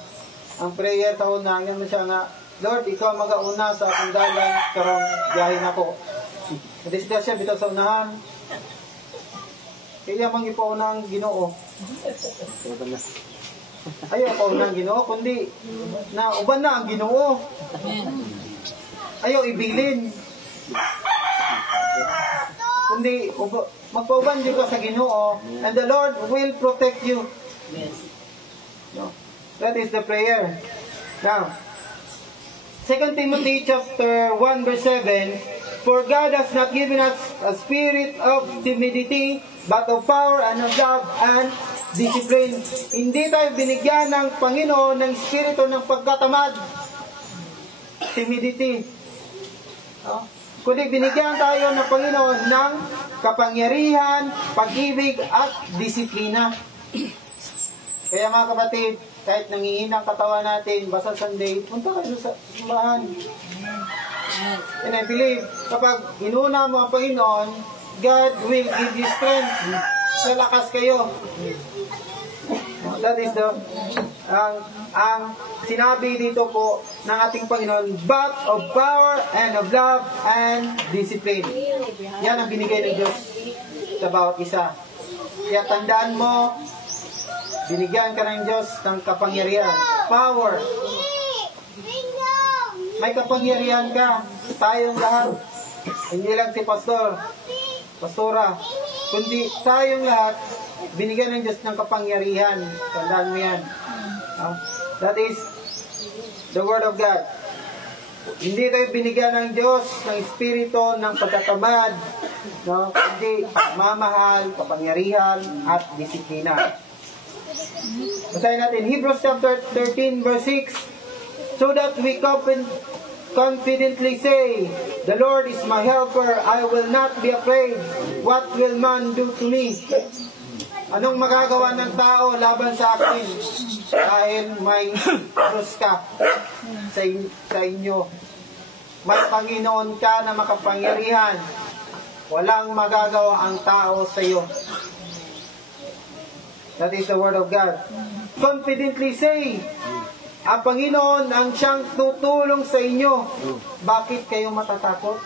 ang prayer sa una, hanggang siya nga, Lord, ikaw mag-auna sa akong dalan, karong biyahin ako. Nadisgrasya bitaw sa unahan. Kaya mang ipauna ang Ginoo. Ayaw pauna ang Ginoo, kundi na uban na ang Ginoo. Ayaw ibilin. Kundi magpauban din ka sa Ginoo, and the Lord will protect you. No? That is the prayer. Now, 2 Timothy chapter 1 verse 7, for God has not given us a spirit of timidity, but of power and of love and discipline. Hindi tayo binigyan ng Panginoon ng espiritu ng pagkatamad, timidity. Kundi binigyan tayo ng Panginoon ng kapangyarihan, pag-ibig at disiplina. Kaya mga kapatid, kahit nangihinang katawan natin, basta Sunday, punta kayo sa simbahan. And I believe, kapag inuna mo ang Panginoon, God will give you strength. Lalakas kayo. That is ang sinabi dito po ng ating Panginoon, but of power and of love and discipline. Yan ang binigay ng Diyos sa bawat isa. Kaya tandaan mo, binigyan ka ng Diyos ng kapangyarihan. Power. May kapangyarihan ka. Tayong lahat. Hindi lang si pastor, pastora, kundi tayong lahat, binigyan ng Diyos ng kapangyarihan. Tandaan mo yan. That is the Word of God. Hindi tayo binigyan ng Diyos ng espiritu ng pagkatamad, no? Kundi pagmamahal, kapangyarihan, at disiplina. Basahin natin, Hebrews chapter 13 verse 6. So that we confidently say, the Lord is my helper, I will not be afraid. What will man do to me? Anong magagawa ng tao laban sa akin? Dahil may krus ka sa inyo. May Panginoon ka na makapangyarihan. Walang magagawa ang tao sa iyo. That is the Word of God. Confidently say, ang Panginoon ang siyang tutulong sa inyo. Bakit kayo matatakot?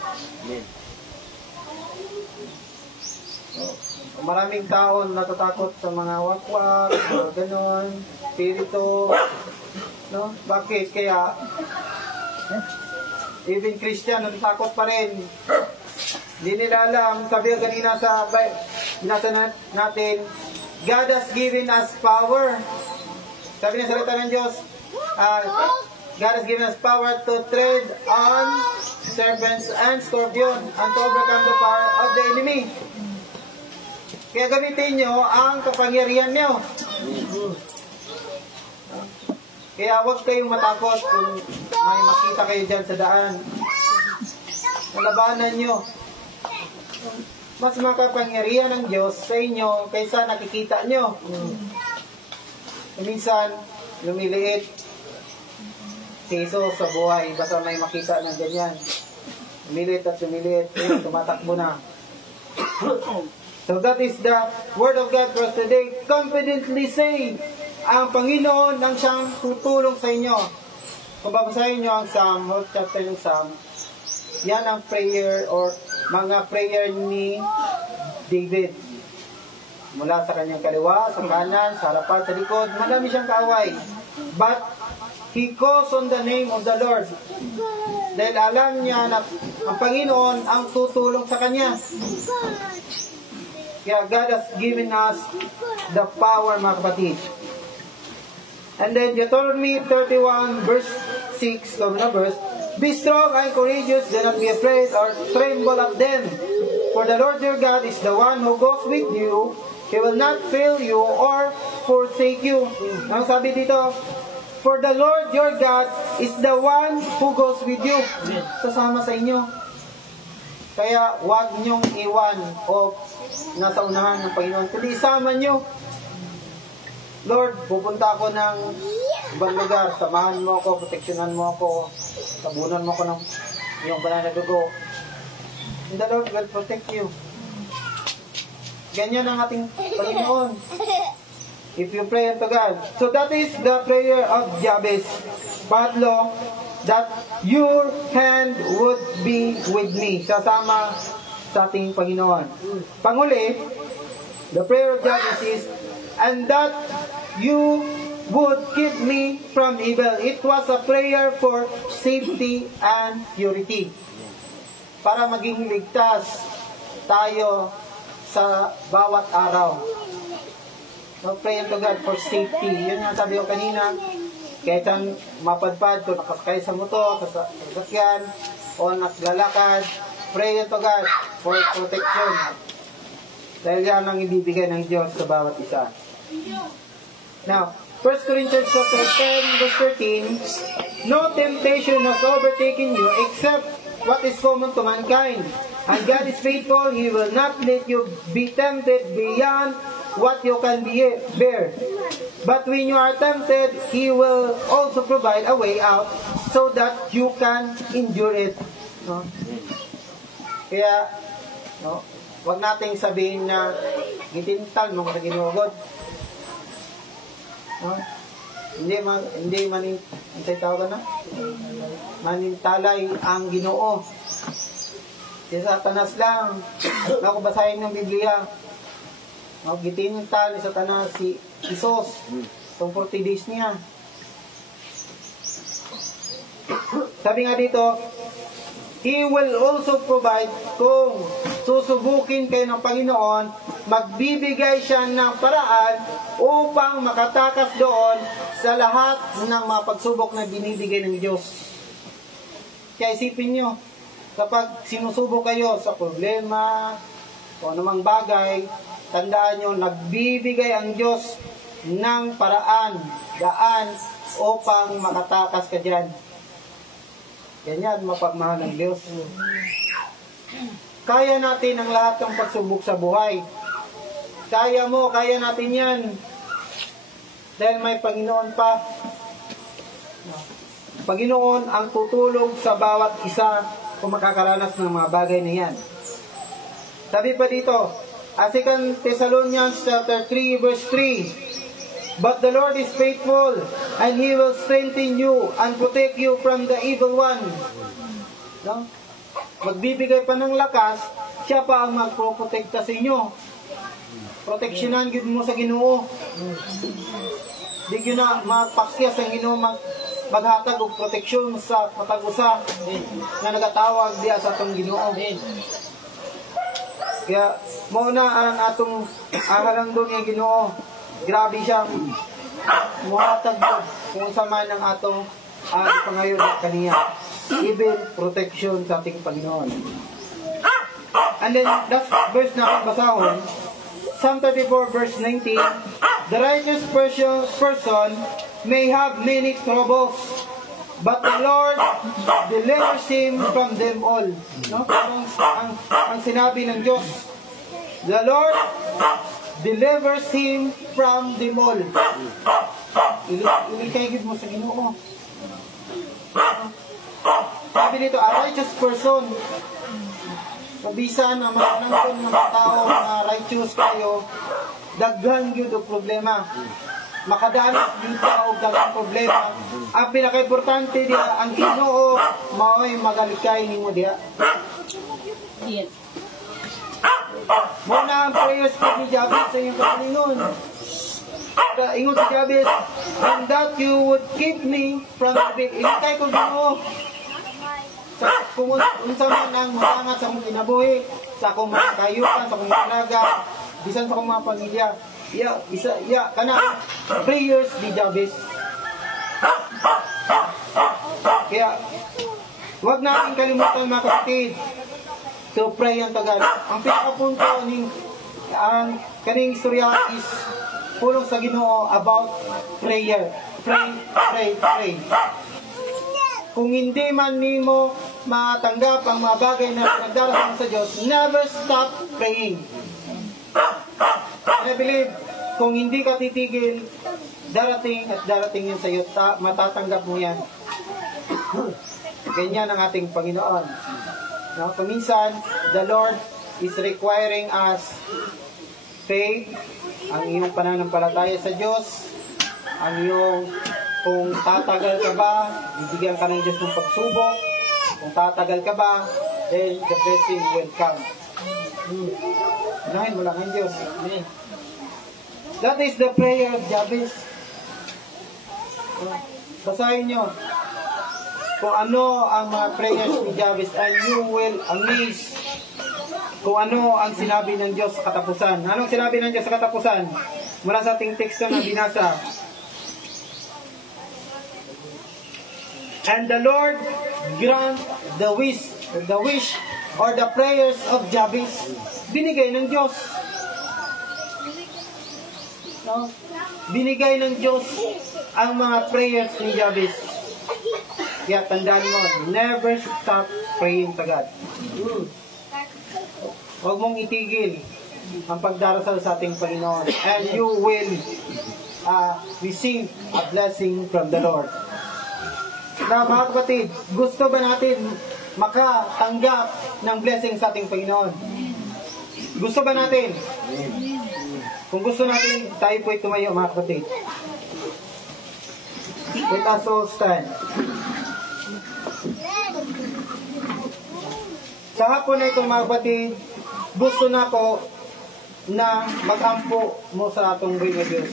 Maraming tao natatakot sa mga wakwak, mga ganon, spirito. No? Bakit? Kaya, even Christian, natatakot pa rin. Hindi nila alam. Sabi ko kanina sa binasa natin, God has given us power. Sabi ng salita ng Diyos, God has given us power to tread on serpents and scorpion and to overcome the power of the enemy. Kaya gamitin nyo ang kapangyarihan nyo. Kaya huwag kayong matakot kung may makita kayo dyan sa daan. Nalabanan nyo. Mas makapangyarihan ng Diyos sa inyo kaysa nakikita nyo. Minsan, lumiliit si Jesus sa buhay. Basta may makita ng ganyan. Lumiliit at lumiliit. Tumatakbo na. So that is the Word of God for us today. Confidently say, ang Panginoon ang siyang tutulong sa inyo. Kung babasahin nyo ang Psalm, whole chapter ng Psalm, yan ang prayer or mga prayer ni David. Mula sa kanyang kaliwa, sa kanan, sa harapan, sa likod, madami siyang kaaway. But he calls on the name of the Lord. Dahil alam niya na ang Panginoon ang tutulong sa kanya. Kaya God has given us the power, mga kapatid. And then Deuteronomy 31 verse 6, verse, be strong and courageous, do not be afraid or tremble at them. For the Lord your God is the one who goes with you. He will not fail you or forsake you. Ang sabi dito, for the Lord your God is the one who goes with you. Sasama sa inyo. Kaya huwag niyong iwan o nasa unahan ng Panginoon. Kundi isama niyo. Lord, pupunta ako ng ibang lugar. Samahan mo ako, proteksyonan mo ako, tabunan mo ako ng iyong banal na dugo. And the Lord will protect you. Ganyan ang ating Panginoon. If you pray unto God. So that is the prayer of Jabez. Patlo, that your hand would be with me. Sasama sa ating Panginoon. Panguli, the prayer of Jabez is, and that you would keep me from evil. It was a prayer for safety and purity. Para maging ligtas tayo sa bawat araw. No, pray to God for safety. Yun nga sabi ko kanina, kahit ang mapadpad ko, nakasakay sa motor, sa sasakyan, o naglalakad, pray to God for protection. Dahil yan ang ibibigay ng Diyos sa bawat isa. Now, 1 Corinthians chapter 10, verse 13, no temptation has overtaken you except what is common to mankind. And God is faithful, He will not let you be tempted beyond what you can bear. But when you are tempted, He will also provide a way out so that you can endure it. No? Kaya, no, wag nating sabihin na gitintal mo sa ginugod. No? Hindi antay tawag na? Manintalay ang Ginoo. Si Satanas lang. Ako basahin ng Biblia. Gitintal ni Satanas si Isos. Itong 40 days niya. Sabi nga dito, He will also provide, kung susubukin kayo ng Panginoon, magbibigay siya ng paraan upang makatakas doon sa lahat ng mga pagsubok na binibigay ng Diyos. Kaya isipin nyo, kapag sinusubok kayo sa problema o anumang bagay, tandaan nyo, nagbibigay ang Diyos ng paraan, daan, upang makatakas ka dyan. Ganyan, mapagmahal ng Diyos. Kaya natin ang lahat ng pagsubok sa buhay. Kaya natin yan. Dahil may Panginoon pa. Panginoon ang tutulong sa bawat isa kung makakaranas ng mga bagay na yan. Sabi pa dito, 2 Thessalonians chapter 3 verse 3, But the Lord is faithful, and He will strengthen you and protect you from the evil one. No? Magbibigay pa ng lakas, siya pa ang magproprotekta sa inyo. Proteksyonan yun mo sa Ginoo. Di yun na magpakyas ang Ginoo maghatag og proteksyon sa matag-usa na nagatawag diya sa atong Ginoo. Kaya muna ang atong ahalang doon yung Ginoo. Grabe siya. Muhatag doon kung sama ng atong ipangayon kaniya. Even protection sa ating Panginoon. And then, that's verse na basahon. Psalm 34 verse 19, The righteous person may have many troubles, but the Lord delivers him from them all. No? Ang sinabi ng Diyos, the Lord delivers him from them all. Ilikayagid mo sa Ginoo. Sabi dito, a righteous person. Pabisan ang mga nangkon ng mga tao na righteous kayo, daghan yun ang problema. Makadanas yun ka o dagang problema. Ang pinaka-importante diya, ang Ginoo, mao'y magalikay ni mo diya. Muna ang prayers ko ni Jabez sa iyong kakalingon. Ingon si Jabez, and that you would keep me from the big. Ilikay ko Ginoo. Kung unsa man ang maangat sa akong kinabuhi, sa akong mga kayukan, sa akong mga alaga, bisan sa akong mga pamilya. Kana prayers ni Jabez. Kaya, huwag natin kalimutan mga kapatid, to pray ang tagal. Ang pinakapunto ang kaning istorya is pulong sa Ginoo about prayer. Pray. Kung hindi man nimo matanggap ang mga bagay na nagdarasal sa Diyos, never stop praying. And I believe, kung hindi ka titigil, darating yun sa iyo, matatanggap mo yan. Ganyan ang ating Panginoon. No? Kuminsan, the Lord is requiring us faith, ang iyong pananampalataya sa Diyos, ang iyong, kung tatagal ka ba, bibigyan ka ng Diyos ng pagsubok. Kung tatagal ka ba, then the blessing will come. Unahin mo lang ang Diyos. Amen. That is the prayer of Jabez. Basahin nyo kung ano ang mga prayers ni Jabez, and you will amaze kung ano ang sinabi ng Diyos sa katapusan. Anong sinabi ng Diyos sa katapusan? Mula sa ating teksto na binasa. And the Lord grant the wish or the prayers of Jabez. Binigay ng Diyos. No? Binigay ng Diyos ang mga prayers ni Jabez. Kaya tandaan mo, never stop praying to God. Huwag mong itigil ang pagdarasal sa ating Panginoon, and you will receive a blessing from the Lord. Na mga kapatid, gusto ba natin makatanggap ng blessing sa ating Panginoon? Gusto ba natin? Kung gusto natin, tayo po'y tumayo mga kapatid. Let us all stand. Sa hapon na itong mga kapatid, gusto na ko na mag-ampo mo sa atong buhay na Diyos.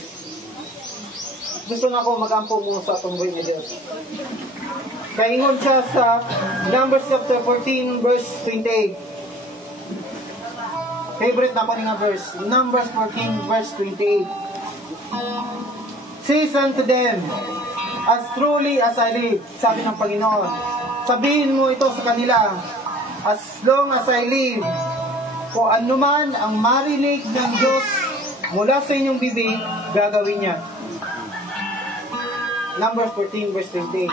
Gusto na ko mag-ampo mo sa atong buhay na Diyos. Kaingon siya sa Numbers chapter 14 verse 28. Favorite na ko nga verse. Numbers 14 verse 28. Says unto them, as truly as I live, sabi ng Panginoon, sabihin mo ito sa kanila, as long as I live, kung anuman ang marinig ng Diyos mula sa inyong bibig, gagawin niya. Numbers 14 verse 28.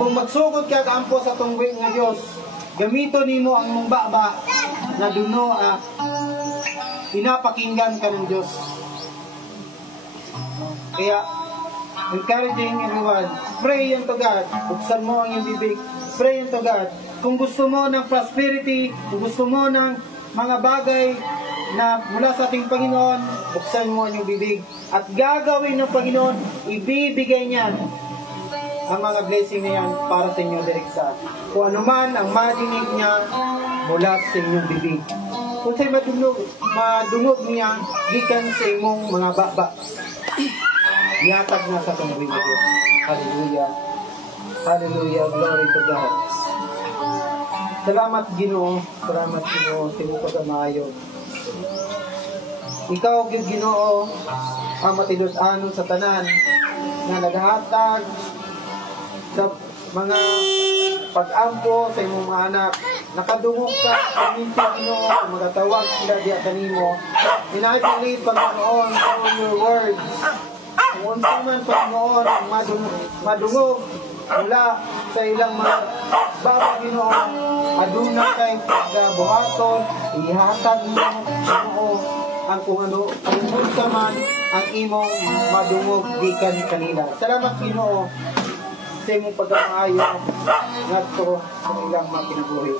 Kung magsugod ka kaampo sa tungwing ng Diyos, gamito nimo ang mong baba na duno pinapakinggan ka ng Diyos. Kaya, encouraging everyone, pray unto God. Buksan mo ang iyong bibig. Pray unto God. Kung gusto mo ng prosperity, kung gusto mo ng mga bagay na mula sa ating Panginoon, buksan mo ang iyong bibig. At gagawin ng Panginoon, ibibigay niya ang mga blessing na yan para sa inyo direkta. Kung ano man ang madinig niya mula sa inyong bibig. Kung sa'y madungog niya, gikan sa imong mga baba. Yatag na sa tungwing na Diyos. Hallelujah. Hallelujah. Glory to God. Salamat Ginoo. Salamat Ginoo. Sinuko sa maayo. Ikaw, Ginoo, ang matilus-anon sa tanan na naghatag sa mga pag-ampo sa imong mga anak. Nakadungog ka, paminti Ginoo, magatawag sila diya kanimo. I believe, Panginoon, through your words. Kung unsa man Panginoon ang madungog mula sa ilang mga baba Ginoo, aduna kay pagbuhaton, ihatag mo Ginoo ang kung ano, ang unsa man ang imong madungog gikan kanila. Salamat Ginoo sa imong pagkamaayo ngadto sa ilang mga kinabuhi.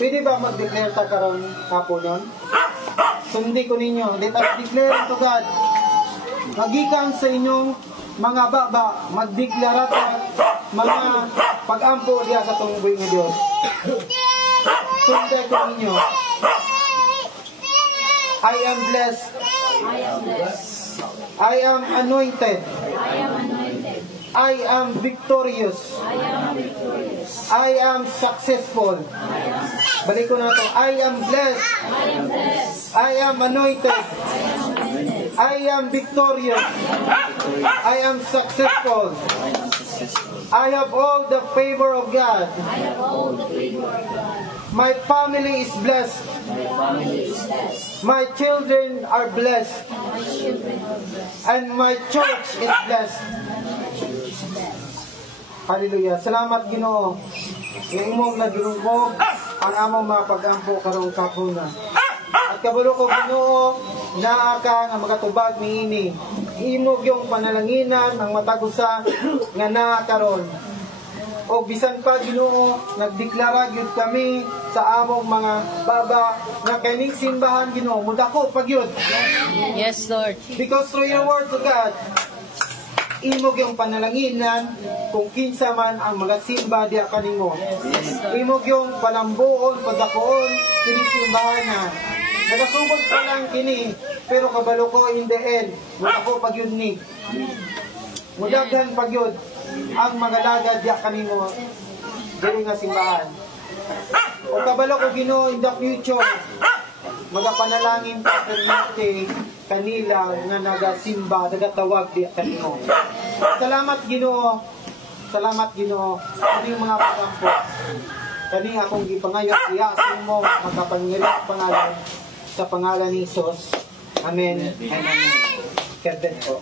Pwede ba mag-declare ta karon haponon? Sundi ko ninyo. Let us declare to God. Magikan sa inyong mga baba, magdeklara ta mga pag-ampo diya sa tungboy ng Diyos. Sundi ko ninyo. I am blessed. I am anointed. I am victorious. I am successful. Balik ko na ito. I am blessed. I am anointed. I am victorious. I am successful. I have all the favor of God. My family is blessed. My children are blessed. And my church is blessed. Hallelujah. Salamat Ginoo. Yung imong nadulungkog ang among mga pag-ampo karong kapuna. At kabalo ko Ginoo, naa ka nga magatubag niini. Imog yung panalanginan ang matagusa nga naa karon. O bisan pa Ginoo, nagdeklara gyud kami sa among mga baba nga kining simbahan Ginoo, mudako pag yun. Yes, Lord. Because through your word to God, imog yung panalanginan kung kinsa man ang magasimba diya kanimo. Imog yung palambuon, pagdakoon, kini simbahan na. Nagasugod pa lang kini, pero kabalo ko in the end, wala ko pagyud ni. Mudaghan pagyud ang magalagad diya kanimo diri nga simbahan. O kabalo ko Ginoo in the future, magapanalangin pa permente kanila nga nagasimba, nagatawag di kanino. Salamat Ginoo. Salamat Ginoo. Kani mga pag-ampo. Kani akong gipangayot iya sa imo magkapangyarihan pangalan sa pangalan ni Jesus. Amen and amen. Kerden po.